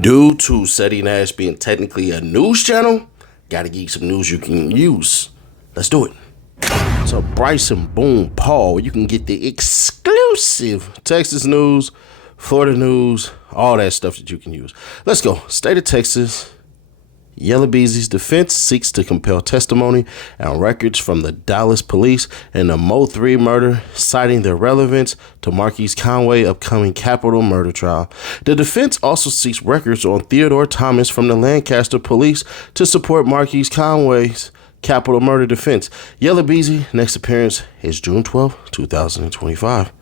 Due to Seti Nash being technically a news channel, gotta give you some news you can use. Let's do it. So Bryson Boom Paul, you can get the exclusive Texas news, Florida news, all that stuff that you can use. Let's go. State of Texas. Yella Beezy's defense seeks to compel testimony and records from the Dallas police in the MO3 murder, citing their relevance to Marquise Conway's upcoming capital murder trial. The defense also seeks records on Theodore Thomas from the Lancaster police to support Marquise Conway's capital murder defense. Yella Beezy next appearance is June 12, 2025.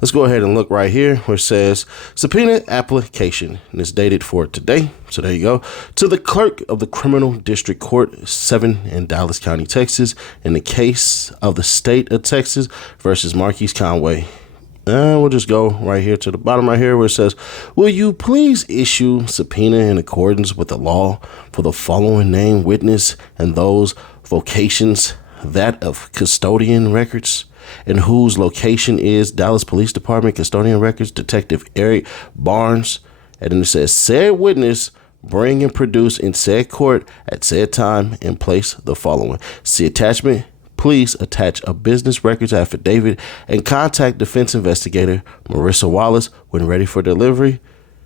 Let's go ahead and look right here where it says subpoena application, and it's dated for today. So there you go. To the clerk of the Criminal District Court 7 in Dallas County, Texas, in the case of the state of Texas versus Marquise Conway. And we'll just go right here to the bottom right here where it says, will you please issue subpoena in accordance with the law for the following named witness and those vocations, that of custodian records, and whose location is Dallas Police Department Custodian Records Detective Eric Barnes. And then it says, said witness bring and produce in said court at said time and place the following. See attachment. Please attach a business records affidavit and contact defense investigator Marissa Wallace when ready for delivery.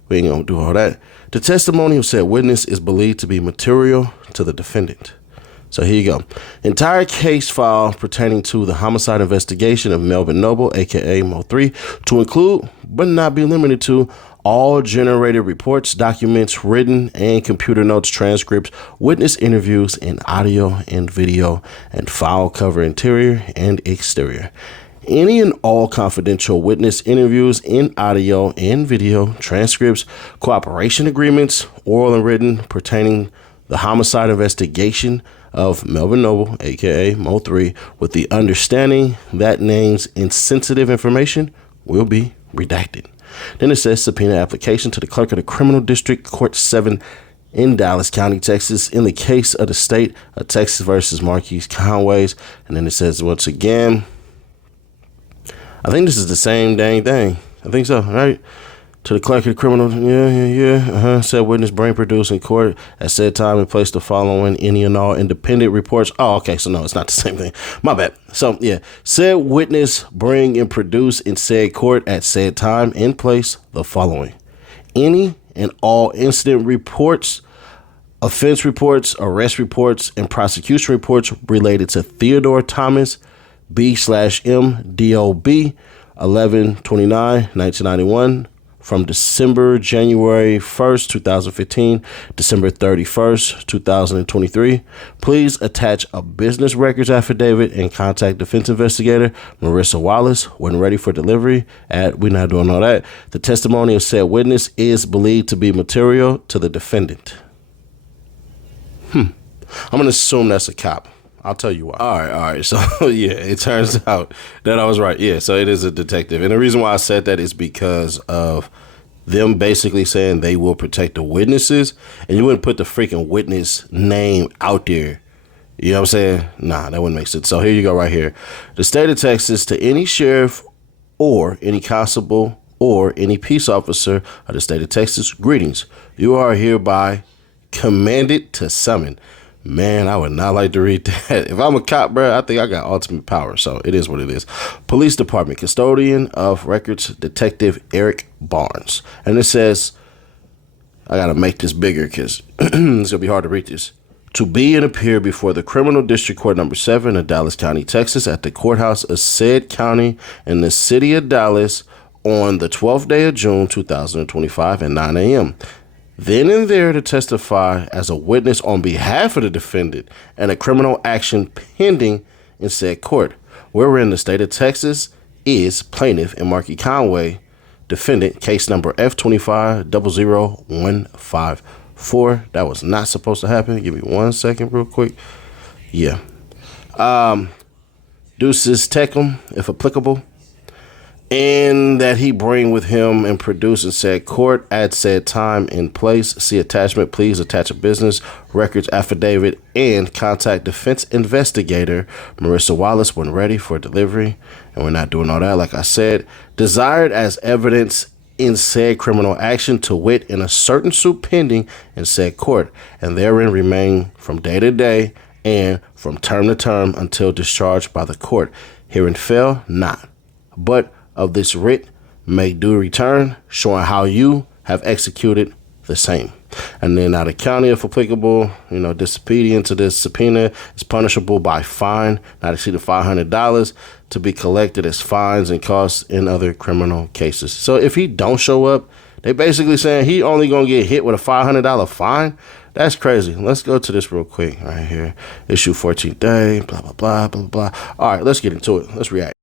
We ain't gonna do all that. The testimony of said witness is believed to be material to the defendant. So here you go. Entire case file pertaining to the homicide investigation of Melvin Noble, aka MO3, to include, but not be limited to, all generated reports, documents, written and computer notes, transcripts, witness interviews, and audio and video, and file cover interior and exterior. Any and all confidential witness interviews in audio and video, transcripts, cooperation agreements, oral and written, pertaining the homicide investigation of Melvin Noble, aka MO3, with the understanding that names and sensitive information will be redacted. Then it says subpoena application to the clerk of the Criminal District Court 7 in Dallas County, Texas, in the case of the state of Texas versus Marquise Conway's. And then it says once again, I think this is the same dang thing. I think so, right? To the clerk of the criminal, said witness bring produce in court at said time and place the following any and all independent reports. Oh, okay, so no, it's not the same thing. My bad. So yeah, said witness bring and produce in said court at said time and place the following. Any and all incident reports, offense reports, arrest reports, and prosecution reports related to Theodore Thomas, B/M DOB, 11/29/1991, from January 1st, 2015, December 31st, 2023. Please attach a business records affidavit and contact defense investigator Marissa Wallace when ready for delivery. We're not doing all that. The testimony of said witness is believed to be material to the defendant. I'm going to assume that's a cop. I'll tell you why. All right. So, yeah, it turns out that I was right. Yeah, so it is a detective. And the reason why I said that is because of them basically saying they will protect the witnesses. And you wouldn't put the freaking witness name out there. You know what I'm saying? Nah, that wouldn't make sense. So here you go right here. The state of Texas, to any sheriff or any constable or any peace officer of the state of Texas, greetings. You are hereby commanded to summon. Man, I would not like to read that. If I'm a cop, bro, I think I got ultimate power. So it is what it is. Police Department, Custodian of Records, Detective Eric Barnes. And it says, I got to make this bigger because it's going to be hard to read this. To be and appear before the Criminal District Court number 7 of Dallas County, Texas, at the courthouse of said county in the city of Dallas on the 12th day of June, 2025 at 9 a.m. Then and there to testify as a witness on behalf of the defendant and a criminal action pending in said court, wherein the state of Texas is plaintiff and Marquise Conway, defendant, case number F25-00154. That was not supposed to happen. Give me 1 second real quick. Yeah. Deuces Tecum, if applicable. And that he bring with him and produce in said court at said time and place. See attachment. Please attach a business records affidavit and contact defense investigator Marissa Wallace when ready for delivery. And we're not doing all that, like I said. Desired as evidence in said criminal action, to wit, in a certain suit pending in said court, and therein remain from day to day and from term to term until discharged by the court. Herein fail not, but of this writ make due return, showing how you have executed the same. And then out of county, if applicable, disobedience to this subpoena is punishable by fine not exceeding $500 to be collected as fines and costs in other criminal cases. So if he don't show up, they basically saying he only gonna get hit with a $500 fine. That's crazy. Let's go to this real quick right here. Issue 14th day, blah, blah, blah, blah, blah. All right, let's get into it. Let's react.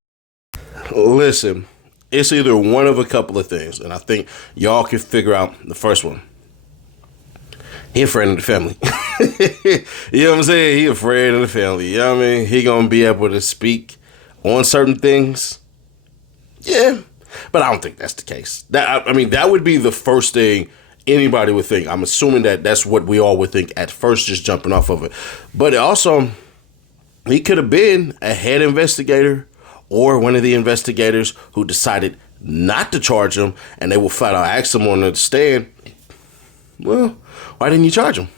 Listen, it's either one of a couple of things, and I think y'all can figure out the first one. He a friend of the family. You know what I'm saying? He a friend of the family. You know what I mean? He gonna be able to speak on certain things. Yeah, but I don't think that's the case. That would be the first thing anybody would think. I'm assuming that that's what we all would think at first, just jumping off of it. But also, he could have been a head investigator or one of the investigators who decided not to charge him, and they will flat out ask him on the stand, well, why didn't you charge him?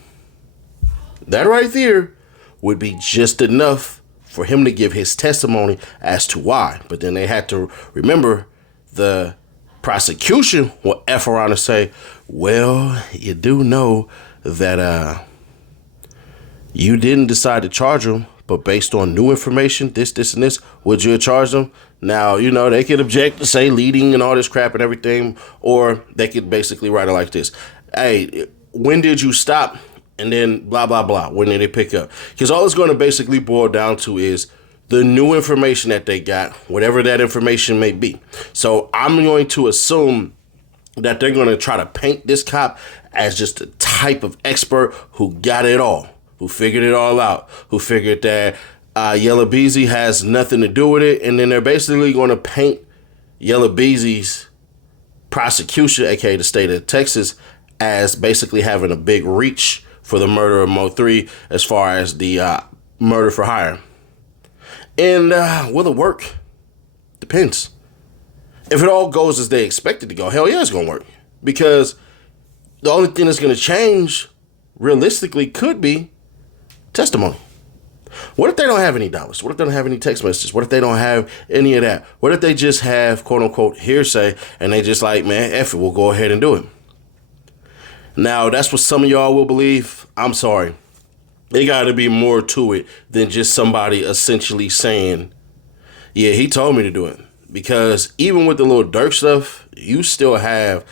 That right there would be just enough for him to give his testimony as to why. But then they had to remember the prosecution will F around and say, well, you do know that you didn't decide to charge him, but based on new information, this, and this, would you have charged him? Now, they could object to say leading and all this crap and everything, or they could basically write it like this. Hey, when did you stop? And then blah, blah, blah. When did they pick up? Because all it's going to basically boil down to is the new information that they got, whatever that information may be. So I'm going to assume that they're going to try to paint this cop as just a type of expert who got it all, who figured it all out, who figured that Yella Beezy has nothing to do with it. And then they're basically going to paint Yella Beezy's prosecution, aka the state of Texas, as basically having a big reach for the murder of MO3 as far as the murder for hire. And will it work? Depends. If it all goes as they expect it to go, hell yeah, it's going to work. Because the only thing that's going to change, realistically, could be testimony. What if they don't have any dollars? What if they don't have any text messages? What if they don't have any of that? What if they just have, quote unquote, hearsay, and they just like, man, F it, we'll go ahead and do it. Now, that's what some of y'all will believe. I'm sorry. There got to be more to it than just somebody essentially saying, yeah, he told me to do it. Because even with the little Dirk stuff, you still have,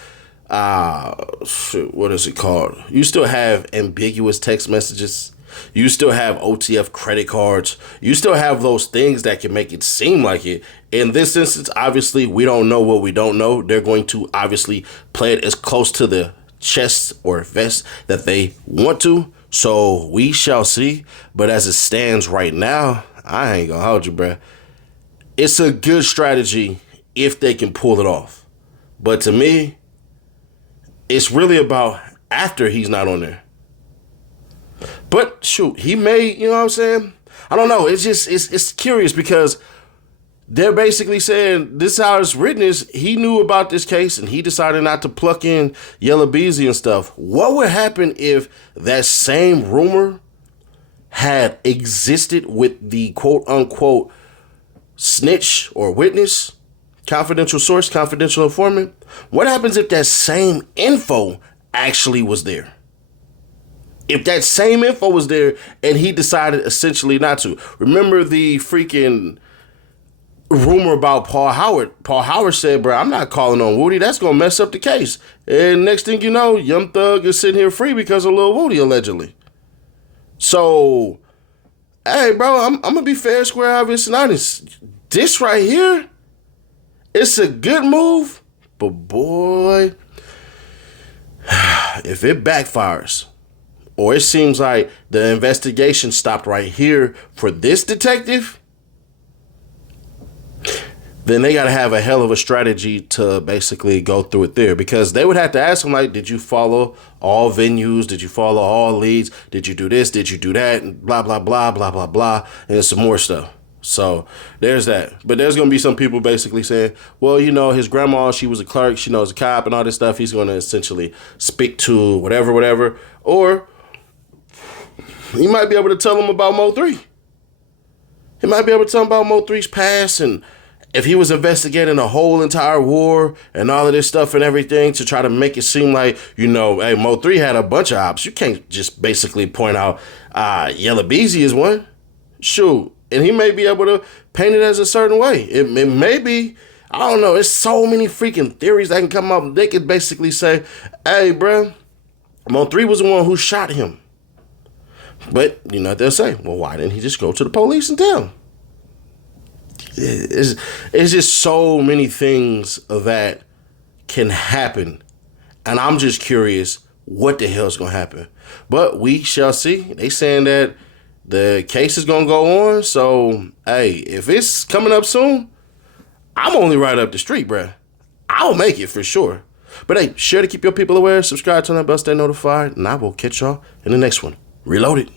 what is it called? You still have ambiguous text messages. You still have OTF credit cards. You still have those things that can make it seem like it. In this instance, obviously, we don't know what we don't know. They're going to obviously play it as close to the chest or vest that they want to. So we shall see. But as it stands right now, I ain't gonna hold you, bruh. It's a good strategy if they can pull it off. But to me, it's really about after he's not on there. But shoot, he may, you know what I'm saying? I don't know. It's just, it's curious because they're basically saying this is how it's written is he knew about this case and he decided not to pluck in Yella Beezy and stuff. What would happen if that same rumor had existed with the quote unquote snitch or witness, confidential source, confidential informant? What happens if that same info actually was there? If that same info was there and he decided essentially not to. Remember the freaking rumor about Paul Howard. Paul Howard said, bro, I'm not calling on Woody. That's going to mess up the case. And next thing you know, Young Thug is sitting here free because of Lil Woody, allegedly. So, hey, bro, I'm going to be fair, square, obvious, and honest. This right here, it's a good move. But boy, if it backfires, or it seems like the investigation stopped right here for this detective, then they got to have a hell of a strategy to basically go through it there. Because they would have to ask him, like, did you follow all venues? Did you follow all leads? Did you do this? Did you do that? And blah, blah, blah, blah, blah, blah. And some more stuff. So there's that. But there's going to be some people basically saying, well, you know, his grandma, she was a clerk, she knows a cop and all this stuff. He's going to essentially speak to whatever. Or he might be able to tell him about MO3. He might be able to tell him about MO3's past and if he was investigating a whole entire war and all of this stuff and everything to try to make it seem like, you know, hey, MO3 had a bunch of ops. You can't just basically point out Yella Beezy is one. Shoot. And he may be able to paint it as a certain way. It may be, I don't know. It's so many freaking theories that can come up. They could basically say, hey, bro, MO3 was the one who shot him. But, you know what they'll say? Well, why didn't he just go to the police and tell him? It's just so many things that can happen. And I'm just curious what the hell's going to happen. But we shall see. They saying that the case is going to go on. So, hey, if it's coming up soon, I'm only right up the street, bruh. I'll make it for sure. But, hey, sure to keep your people aware. Subscribe, turn that bell, stay notified. And I will catch y'all in the next one. Reloaded.